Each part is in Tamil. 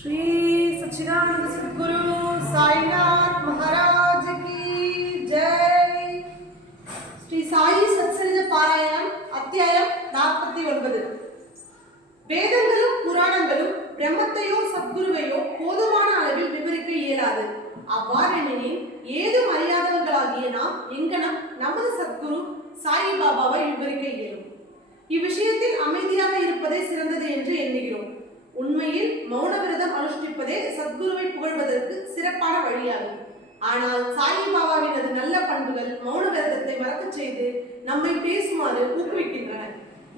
श्री सच्चिदानंद सद्गुरु साईनाथ महाराज की जय। श्री साई सत्संग पारायणம் அத்தியாயம் 49। வேதங்களும் புராணங்களும் பிரம்மத்தையோ சத்குருவையோ போதுமான அளவில் விவரிக்க இயலாது. அவ்வாறெனில் ஏதும் அறியாதவர்களாகிய நாம் எங்கனம் நமது சத்குரு சாயி பாபாவை விவரிக்க இயலும்? இவ்விஷயத்தில் அமைதியாக இருப்பதே சிறந்தது என்று எண்ணுகிறோம். உண்மையில் மௌன விரதம் அனுஷ்டிப்பதே சத்குருவை புகழ்வதற்கு சிறப்பான வழியாகும். ஆனால் சாயி பாபாவினது நல்ல பண்புகள் மௌன விரதத்தை மறக்கச் செய்து நம்மை பேசுமாறு ஊக்குவிக்கின்றன.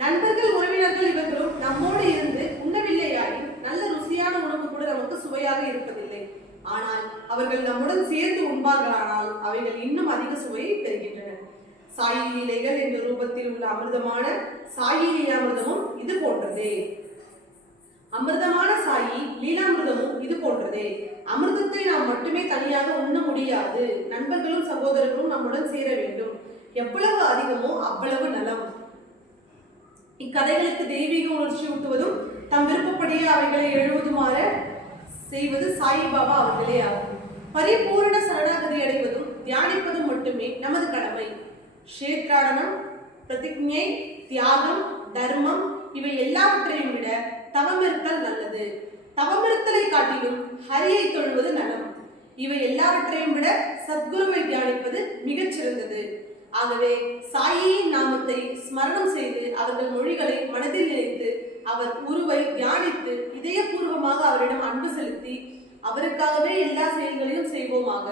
நண்பர்கள் உறவினர்கள் இவர்களும் நம்மோடு இருந்து உண்ணவில்லையாயின் நல்ல ருசியான உணவு கூட நமக்கு சுவையாக இருப்பதில்லை. ஆனால் அவர்கள் நம்முடன் சேர்ந்து உண்பார்களானால் அவைகள் இன்னும் அதிக சுவையை பெறுகின்றன. சாயி லீலைகள் என்ற ரூபத்தில் உள்ள அமிர்தமான சாயி லீலாமிர்தமும் இது போன்றதே. அமிர்தமான சாயி லீலாமிர்தமும் இது போன்றதே. அமிர்தத்தை நாம் மட்டுமே தனியாக உண்ண முடியாது. நண்பர்களும் சகோதரர்களும் நம்முடன் சேர வேண்டும். எவ்வளவு அதிகமோ அவ்வளவு நலம். இக்கதைகளுக்கு தெய்வீக உணர்ச்சி ஊட்டுவதும் தம் விருப்பப்படியே அவைகளை எழுதுமாறு செய்வது சாயி பாபா அவர்களே ஆகும். பரிபூரண சரணாகதி அடைவதும் தியானிப்பதும் மட்டுமே நமது கடமை. க்ஷேத்ராடனம், பிரதிஜை, தியாகம், தர்மம் இவை எல்லாவற்றையும் விட தவமிருத்தல் நல்லது. தவமிருத்தலை காட்டிலும் ஹரியை தொழுவது நலம். இவை எல்லாவற்றையும் விட சத்குருவை தியானிப்பது மிகச் சிறந்தது. ஆகவே சாயியின் நாமத்தை ஸ்மரணம் செய்து அவர்கள் மொழிகளை மனதில் நினைத்து அவர் உருவை தியானித்து இதயபூர்வமாக அவரிடம் அன்பு செலுத்தி அவருக்காகவே எல்லா செயல்களையும் செய்வோமாக.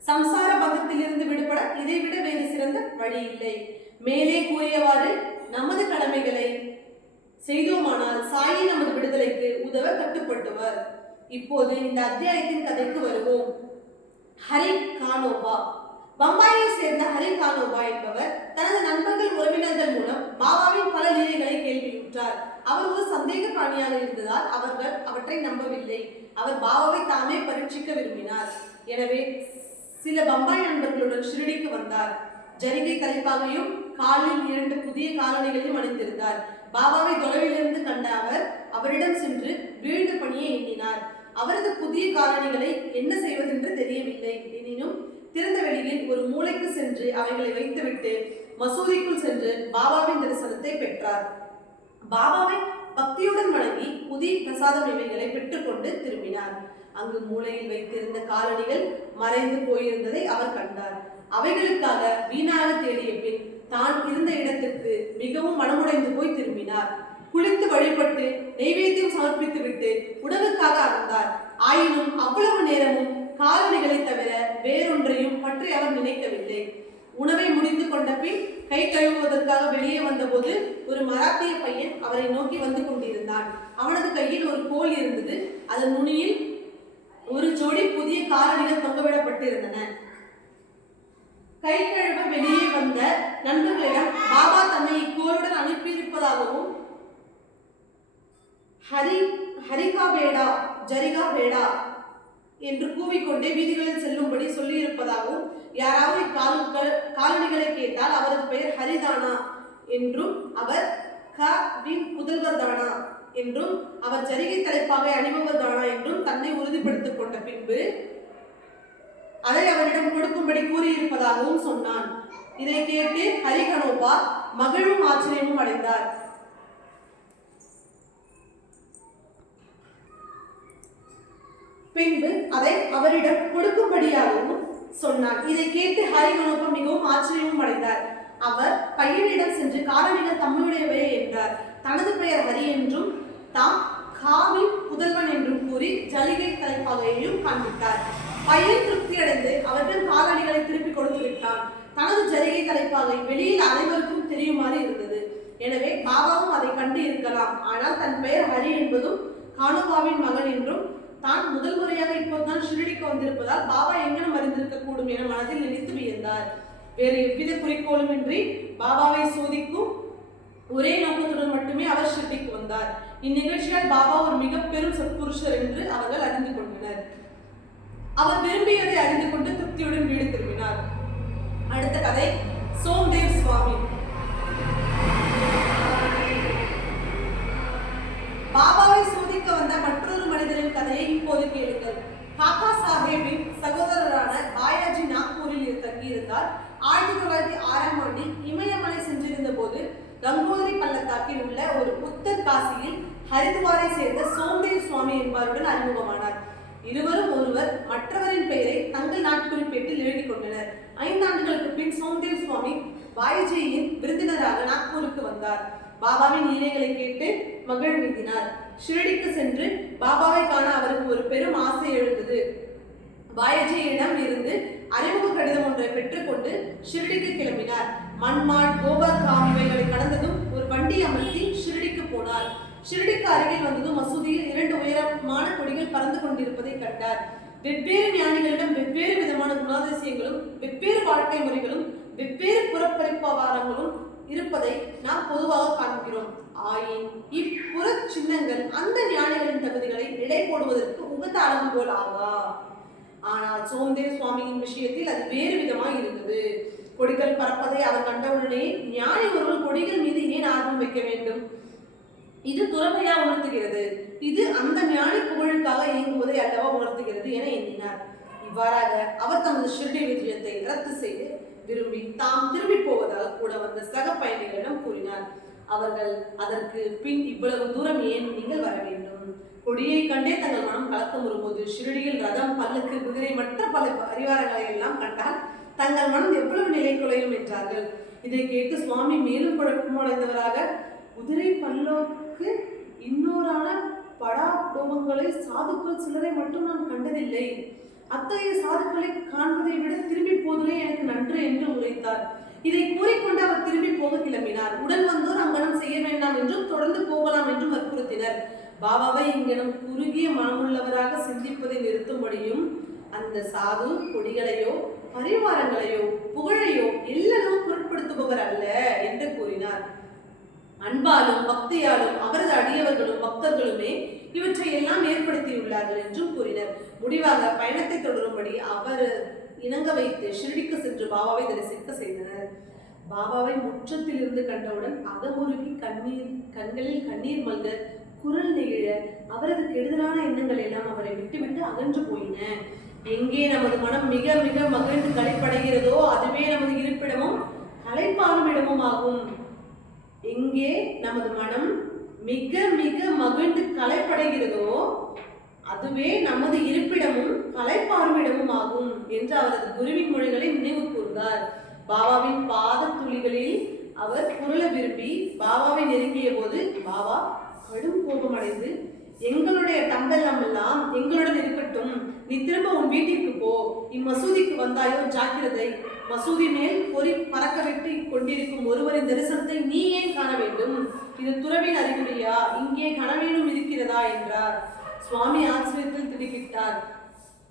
சம்சார பந்தத்திலிருந்து விடுபட இதைவிட வேறு சிறந்த வழி இல்லை. மேலே கூறியவாறு நமது கடமைகளை செய்தோமானால் சாயி நமது விடுதலைக்கு உதவ கட்டுப்பட்டுவர். இப்போது இந்த அத்தியாயத்தின் கதைக்கு வருவோம். ஹரி கானோபா. பம்பாயை சேர்ந்த ஹரி கானோபா என்பவர் தனது நண்பர்கள் உறவினர்கள் மூலம் பாபாவின் பல லீலைகளை கேள்வியுற்றார். அவர் ஒரு சந்தேக பிராணியாக இருந்ததால் அவர்கள் அவற்றை நம்பவில்லை. அவர் பாபாவை தாமே பரீட்சிக்க விரும்பினார். எனவே சில பம்பாய் நண்பர்களுடன் ஷிரடிக்கு வந்தார். ஜரிகை தலைப்பாகையும் காலில் 2 புதிய காலணிகளையும் அணிந்திருந்தார். பாபாவை தொலைவிலிருந்து கண்ட அவர் அவரிடம் சென்று வீழ்ந்து பணியை எண்ணினார். அவரது புதிய காலணிகளை என்ன செய்வதென்று தெரியவில்லை. எனினும் திறந்த வெளியில் ஒரு மூலைக்கு சென்று அவைகளை வைத்துவிட்டு மசூதிக்குள் சென்று பாபாவின் தரிசனத்தை பெற்றார். பாபாவை பக்தியுடன் வணங்கி புதிய பிரசாதம் இவைகளை பெற்றுக்கொண்டு திரும்பினார். அங்கு மூலையில் வைத்திருந்த காலணிகள் மறைந்து போயிருந்ததை அவர் கண்டார். அவைகளுக்காக வீணாக தேடிய பின் தான் இருந்த இடத்திற்கு மிகவும் மனமுடைந்து போய் திரும்பினார். குளித்து வழிபட்டு நெய்வேத்தியம் சமர்ப்பித்து விட்டு உணவுக்காக அமர்ந்தார். ஆயினும் அவ்வளவு நேரமும் காலணிகளை தவிர வேறொன்றையும் பற்றி அவர் நினைக்கவில்லை. உணவை முடிந்து கொண்ட பின் கை கழுவுவதற்காக வெளியே வந்தபோது ஒரு மராத்திய பையன் அவரை நோக்கி வந்து கொண்டிருந்தான். அவனது கையில் ஒரு கோல் இருந்தது. அதன் நுனியில் ஒரு ஜோடி புதிய காலணிகள் தொங்கவிடப்பட்டிருந்தன. கை கழுவ வெளியே வந்த நண்பர்களிடம் பாபா தன்னை இக்கோளுடன் அனுப்பியிருப்பதாகவும் ஹரிகா பேடா ஜரிகா பேடா என்று கூவிக்கொண்டே வீதிகளில் செல்லும்படி சொல்லியிருப்பதாகவும், யாராவது காலணிகளை கேட்டால் அவரது பெயர் ஹரிதானா என்றும் அவர் வின் புதல்வர் தானா என்றும் அவர் ஜரிகை தலைப்பாகை அணிபவர் தானா என்றும் தன்னை உறுதிப்படுத்திக் கொண்ட பின்பு அதை அவரிடம் கொடுக்கும்படி கூறியிருப்பதாகவும் சொன்னான். இதை கேட்டு ஹரி கானோபா மகிழும் ஆச்சரியமும் அடைந்தார். பின்பு அதை அவரிடம் கொடுக்கும்படியாகவும் சொன்னான். இதை கேட்டு ஹரி கானோபா மிகவும் ஆச்சரியமும் அடைந்தார். அவர் பையனிடம் சென்று காலணிகள் தம்முடையவே என்றார். தனது பெயர் ஹரி என்றும் தாம் காவின் புதல்வன் என்றும் கூறி ஜலிகை தலைப்பாகையையும் காண்பித்தார். பையன் திருப்தி அடைந்து அவர்கள் காலணிகளை திருப்பி கொடுத்து விட்டான். தனது ஜரிகை தலைப்பாகை வெளியில் அனைவருக்கும் தெரியுமாறு இருந்தது. எனவே பாபாவும் அதை கண்டு இருக்கலாம். ஆனால் தன் பெயர் ஹரி என்பதும் கானோபாவின் மகன் என்றும் தான் முதல் முறையாக இப்போதுதான் ஷிரடிக்கு வந்திருப்பதால் பாபா எங்கனும் அறிந்திருக்க கூடும் என மனதில் நினைத்து வியந்தார். வேறு எவ்வித குறிக்கோளும் இன்றி பாபாவை சோதிக்கும் ஒரே நோக்கத்துடன் மட்டுமே அவர் ஷிரடிக்கு வந்தார். இந்நிகழ்ச்சியால் பாபா ஒரு மிக பெரும் சத்புருஷர் என்று அவர்கள் அறிந்து கொண்டனர். அவர் விரும்பியதை அறிந்து கொண்டு திருப்தியுடன் வீடு திரும்பினார். அடுத்த கதை சோம்தேவ் சுவாமி. பாபாவை சோதிக்க வந்த மற்றொரு மனிதர் சேர்ந்த சோம்தேவ் சுவாமி என்பவருடன் அறிமுகமானார். இருவரும் ஒருவர் மற்றவரின் பெயரை தங்கள் நாட்குறிப்பேட்டில் எழுதி கொண்டனர். 5 ஆண்டுகளுக்கு பின் சோம்தேவ் சுவாமி பாய்ஜியின் விருந்தினராக நாக்பூருக்கு வந்தார். பாபாவின் லீலைகளை கேட்டு மகிழ்வித்தினார். ஷிரடிக்கு சென்று பாபாவை காண அவருக்கு ஒரு பெரும் ஆசை எழுந்தது. பாய்ஜியிடம் இருந்து அறிமுக கடிதம் ஒன்றை பெற்றுக்கொண்டு ஷிரடிக்கு கிளம்பினார். மன்மாட், கோபர்காம் இவைகளை கடந்ததும் ஒரு வண்டி அமர்த்தி ஷிரடிக்கு போனார். ஷிரடிக்கு அருகில் வந்ததும் மசூதியில் 2 உயரமான கொடிகள் பறந்து கொண்டிருப்பதை கண்டார். வெவ்வேறு ஞானிகளிடம் வெவ்வேறு விதமான குணாதிசயங்களும் வெவ்வேறு வாழ்க்கை முறைகளும் வெவ்வேறு புறப்பரிப்பாரங்களும் இருப்பதை நாம் பொதுவாக காண்கிறோம். ஆயின் இப்புற சின்னங்கள் அந்த ஞானிகளின் தகுதிகளை எடை போடுவதற்கு உகந்த அளவுகோல் ஆகா. ஆனால் சோம்தேவ் சுவாமியின் விஷயத்தில் அது வேறு விதமாய் இருந்தது. கொடிகள் பறப்பதை அவர் கண்டவுடனே ஞானி ஒருவர் கொடிகள் மீது ஏன் ஆர்வம் வைக்க வேண்டும்? இது துறவையா உணர்த்துகிறது, இது அந்த ஞானி புகழுக்காக இயங்குவதை அல்லவா உணர்த்துகிறது என எண்ணினார். இவ்வாறாக அவர் தமது ஷிரடி விஜயத்தை ரத்து செய்து விரும்பி தாம் திரும்பி போவதாக கூட வந்த சக பயணிகளிடம் கூறினார். அவர்கள் அதற்கு பின் இவ்வளவு தூரம் ஏன் நீங்கள் வர வேண்டும்? கொடியை கண்டே தங்கள் மனம் கலக்கம் வரும்போது ஷிரடியில் ரதம், பல்லக்கு, குதிரை மற்ற பல பரிவாரங்களை எல்லாம் கண்டால் தங்கள் மனம் எவ்வளவு நிலை குலையும் என்றார்கள். இதை கேட்டு சுவாமி மேலும் குழப்பமடைந்தவராக, குதிரை பல்லோக்கு இன்னோரான படாடோபங்களை சாதுக்கள் சிலரை மட்டும் நான் கண்டதில்லை. அத்தகைய சாதுக்களை காண்பதை விட திரும்பி போவதே எனக்கு நன்று என்று உரைத்தார். இதை கூறிக்கொண்டு அவர் திரும்பி போக கிளம்பினார். உடன் வந்தோர் அங்கனம் செய்ய வேண்டாம் என்றும் தொடர்ந்து போகலாம் என்றும் வற்புறுத்தினர். பாபாவை இங்கனம் குறுகிய மனமுள்ளவராக சிந்திப்பதை நிறுத்தும்படியும் அந்த சாது கொடிகளையோ பரிவாரங்களையோ புகழையோ எல்லனும் பொருட்படுத்துபவர் அல்ல என்று கூறினார். அன்பாலும் பக்தியாலும் அவரது அடியவர்களும் பக்தர்களுமே இவற்றை எல்லாம் ஏற்படுத்தியுள்ளார்கள் என்றும் கூறினர். முடிவாக பயணத்தை தொடரும்படி அவர் இணங்க வைத்து ஷிரடிக்கு சென்று பாபாவை தரிசிக்க செய்தனர். பாபாவை முற்றத்தில் இருந்து கண்டவுடன் அகமுருகி கண்களில் கண்ணீர் மல்க குரல் நெகிழ அவரது கெடுதலான எண்ணங்கள் எல்லாம் அவரை விட்டுவிட்டு அகன்று போயின. எங்கே நமது மனம் மிக மிக மகிழ்ந்து களைப்படைகிறதோ அதுவே நமது இருப்பிடமும் களைப்பானும் இடமும் ஆகும். எங்கே நமது மனம் மிக மிக மகிழ்ந்து களைப்படைகிறதோ அதுவே நமது இருப்பிடமும் களைப்பார்மிடமும் ஆகும் என்று அவரது குருவின் மொழிகளை நினைவு கூர்ந்தார். பாபாவின் பாத துளிகளில் அவர் குரல விரும்பி பாபாவை நெருங்கிய போது பாபா கடும் கோபமடைந்து, எங்களுடைய தம்பெல்லாம் எல்லாம் எங்களுடன் இருக்கட்டும், நீ திரும்ப உன் வீட்டிற்கு போ, இம்மசூதிக்கு வந்தாயோ ஜாக்கிரதை, மசூதி மேல் பொறி பறக்க விட்டு கொண்டிருக்கும் ஒருவரின் தரிசனத்தை நீ ஏன் காண வேண்டும்? இது துறவின் அறிகுறியா? இங்கே கனவேனும் இருக்கிறதா என்றார். சுவாமி ஆச்சரியத்தில் திடுக்கிட்டார்.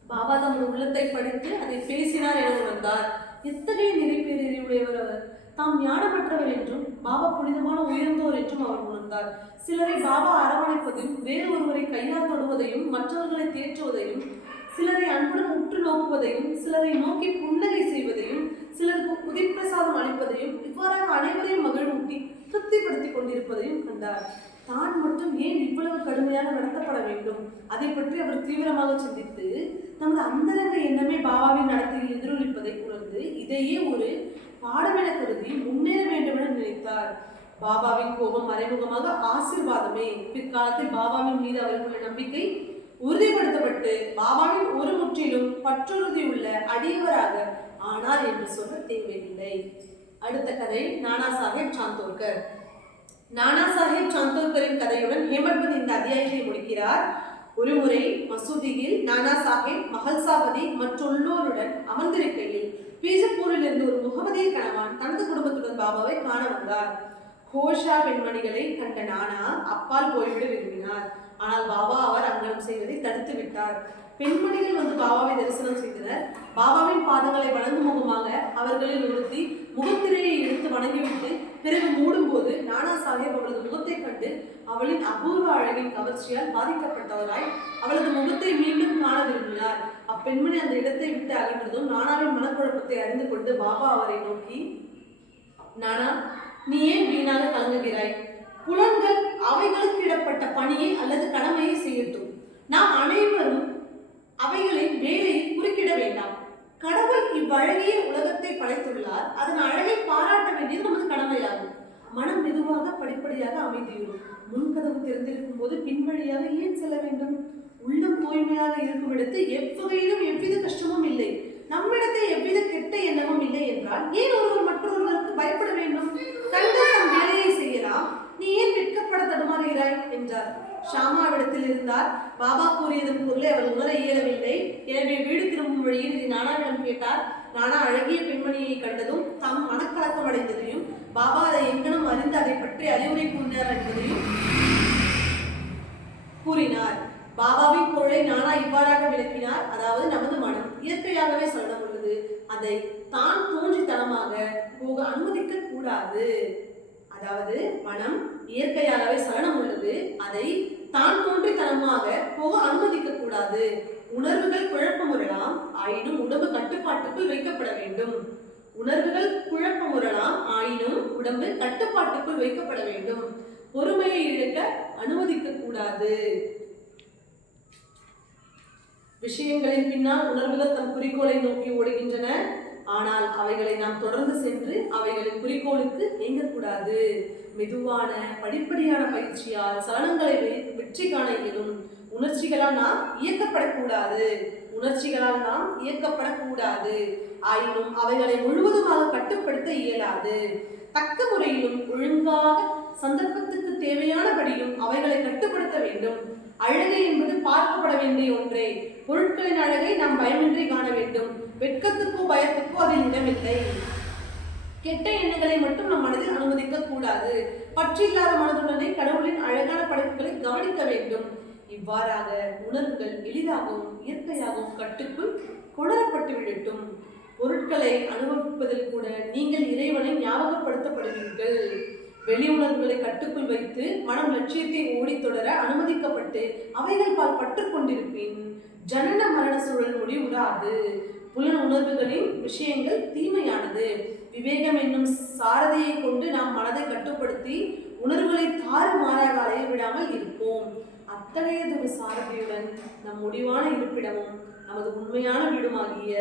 பாபா தமது உள்ளத்தை படித்து அதை பேசினார் என உணர்ந்தார். எத்தகைய நிறைப்பேறியுடையவர் அவர்! தாம் ஞானமற்றவர் என்றும் பாபா புனிதமான உயர்ந்தோர் என்றும் அவர் உணர்ந்தார். சிலரை பாபா அரவணைப்பதையும் வேறு ஒருவரை கையால் தொடுவதையும் மற்றவர்களை தேற்றுவதையும் சிலரை அன்புடன் உற்று நோக்குவதையும் சிலரை நோக்கி புன்னகை செய்வதையும் சிலருக்கு உதிப்பிரசாதம் அளிப்பதையும் இவ்வாறாக அனைவரையும் மகிழ்வூட்டி திருப்திப்படுத்திக் கொண்டிருப்பதையும் கண்டார். தான் மட்டும் ஏன் இவ்வளவு கடுமையாக நடத்தப்பட வேண்டும்? அதை பற்றி அவர் தீவிரமாக சிந்தித்து தமது அந்தரங்க எண்ணமே பாபாவின் நடத்தையில் எதிரொலிப்பதை உணர்ந்து இதையே ஒரு பாடமென கருதி முன்னேற வேண்டும் என நினைத்தார். பாபாவின் கோபம் மறைமுகமாக ஆசீர்வாதமே. பிற்காலத்தில் பாபாவின் மீது அவர்களுடைய நம்பிக்கை உறுதிப்படுத்தப்பட்டு பாபாவின் ஒரு முற்றிலும் பற்றுறுதியுள்ள அடியவராக ஆனார் என்று சொல்ல தேவையில்லை. அடுத்த கதை நானா சாஹேப் சாந்தோர்கர். நானா சாஹேப் சாந்தோர்கரின் கதையுடன் ஹேமட்பந்த் இந்த அத்தியாயத்தை முடிக்கிறார். ஒருமுறை மசூதியில் நானா சாஹேப் மஹல்சாபதி மற்றுள்ளோருடன் அமர்ந்திருக்கையில் பீஜப்பூரில் இருந்து ஒரு முகமதிய கணவான் தனது குடும்பத்துடன் பாபாவை காண வந்தார். கோஷா பெண்மணிகளை கண்ட நானா அப்பால் போய்விட விரும்பினார். ஆனால் பாபா அவர் அங்கனம் செய்வதை தடுத்து விட்டார். பெண்மணிகள் வந்து பாபாவை தரிசனம் செய்தனர். பாபாவின் பாதங்களை வணங்கும் முகமாக அவர்களில் ஒருத்தி முகத்திரையை எடுத்து வணங்கிவிட்டு பிறகு மூடும்போது நானா சாஹேப் அவளது முகத்தை கண்டு அவளின் அபூர்வ அழகின் கவர்ச்சியால் பாதிக்கப்பட்டவராய் அவளது முகத்தை மீண்டும் காண விரும்பினார். அப்பெண்மணி அந்த இடத்தை விட்டு அகன்றதும் நானாவின் மனக்குழப்பத்தை அறிந்து கொண்டு பாபா அவரை நோக்கி, நானா, நீ ஏன் வீணாக கலங்குகிறாய்? புலன்கள் அவைகளுக்கு இடப்பட்ட பணியை அல்லது கடமையை செய்யட்டும். நாம் அனைவரும் அவைகளின் வேலையை குறுக்கிட வேண்டாம். கடவுள் இவ்வழகிய உலகத்தை படைத்துள்ளார். அதன் அழகை பாராட்ட வேண்டியது நமது கடமையாகும். மனம் மெதுவாக படிப்படியாக அமைதியுறும். முன்கதவு திறந்திருக்கும் போது பின்வழியாக ஏன் செல்ல வேண்டும்? உள்ளம் தூய்மையாக இருக்கும் இடத்து எவ்வகையிலும் எவ்வித கஷ்டமும் இல்லை, நம்மிடத்தை எவ்வித கெட்ட எண்ணமும் இல்லை என்றால் ஏன் ஒருவர் மற்றொருவருக்கு பயப்பட வேண்டும்? கண்கள் தம் வேலையை செய்யலாம், நீ ஏன் வெட்கப்பட தடுமாறுகிறாய் என்றார். ஷாமாவிடத்தில் இருந்தார். பாபா கூறியதன் பொருளை அவர் உணர இயலவில்லை. எனவே வீடு திரும்பும் வழியில் இதை நானாவிடம் கேட்டார். நானா அழகிய பெண்மணியை கண்டதும் தாம் மனக்கலக்கம் அடைந்ததையும் பாபா அதை எங்கனும் அறிந்து அதை பற்றி அறிவுரை கூறினார் என்பதையும் கூறினார். பாபாவின் பொருளை நானா இவ்வாறாக விளக்கினார். அதாவது நமது மனம் இயற்கையாகவே சலனம் உள்ளது, அதை தான் தோன்றித்தனமாக போக அனுமதிக்க கூடாது. அதாவது மனம் இயற்கையாகவே சலனம் உள்ளது, அதை தான் தோன்றித்தனமாக போக அனுமதிக்க கூடாது. உணர்வுகள் குழப்பமுறலாம், ஆயினும் உடம்பு கட்டுப்பாட்டுக்குள் வைக்கப்பட வேண்டும். உணர்வுகள் குழப்பமுறலாம், ஆயினும் உடம்பு கட்டுப்பாட்டுக்குள் வைக்கப்பட வேண்டும். பொறுமையை இழக்க அனுமதிக்க கூடாது. விஷயங்களின் பின்னால் உணர்வுகள் தம் குறிக்கோளை நோக்கி ஓடுகின்றன. ஆனால் அவைகளை நாம் தொடர்ந்து சென்று அவைகளின் குறிக்கோளுக்கு இயங்கக்கூடாது. மெதுவான படிப்படியான பயிற்சியால் சலனங்களை வெற்றி காண இயலும். உணர்ச்சிகளால் நாம் இயக்கப்படக்கூடாது. ஆயினும் அவைகளை முழுவதுமாக கட்டுப்படுத்த இயலாது. தக்க முறையிலும் ஒழுங்காக சந்தர்ப்பத்துக்கு தேவையானபடியும் அவைகளை கட்டுப்படுத்த வேண்டும். அழகு என்பது பார்க்கப்பட வேண்டிய ஒன்றே. பொருட்களின் அழகை நாம் பயமின்றி காண வேண்டும். வெட்கத்துக்கோ பயத்துக்கோ அதில் இடமில்லை. கெட்ட எண்ணங்களை மட்டும் நம் மனதில் அனுமதிக்க கூடாது. பற்றில்லாத மனதுடனே கடவுளின் அழகான படைப்புகளை கவனிக்க வேண்டும். இவ்வாறாக உணர்வுகள் எளிதாகவும் இயற்கையாகவும் கட்டுக்குள் கொணரப்பட்டு விடட்டும். பொருட்களை அனுபவிப்பதில் கூட நீங்கள் இறைவனை ஞாபகப்படுத்தப்படுவீர்கள். வெளி உணர்வுகளை கட்டுக்குள் வைத்து மனம் லட்சியத்தை ஓடி தொடர அனுமதிக்கப்பட்டு அவைகள் பால் பற்று கொண்டிருப்பின் ஜனன மரண சூழல் முடிவுறாது. புலன் உணர்வுகளின் விஷயங்கள் தீமையானது. விவேகம் என்னும் சாரதியை கொண்டு நாம் மனதை கட்டுப்படுத்தி உணர்வுகளை தாறுமாறாக அலைய விடாமல் இருப்போம். அத்தகையதொரு சாரதியுடன் நம் முடிவான இருப்பிடமும் நமது உண்மையான வீடுமாகிய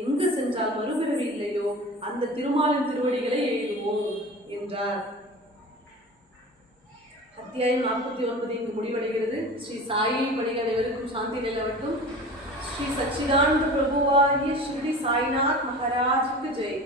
எங்கு சென்றால் மறுபிறவி இல்லையோ அந்த திருமாலின் திருவடிகளை எழுதுவோம் என்றார். அத்தியாயம் 49 இங்கு முடிவடைகிறது. ஸ்ரீ சாயை பணிகள் அனைவருக்கும் சாந்தி நிலவட்டும். ஸ்ரீ சச்சிதானந்த பிரபுவாகிய ஸ்ரீ சாய்நாத் மகாராஜுக்கு ஜெய்.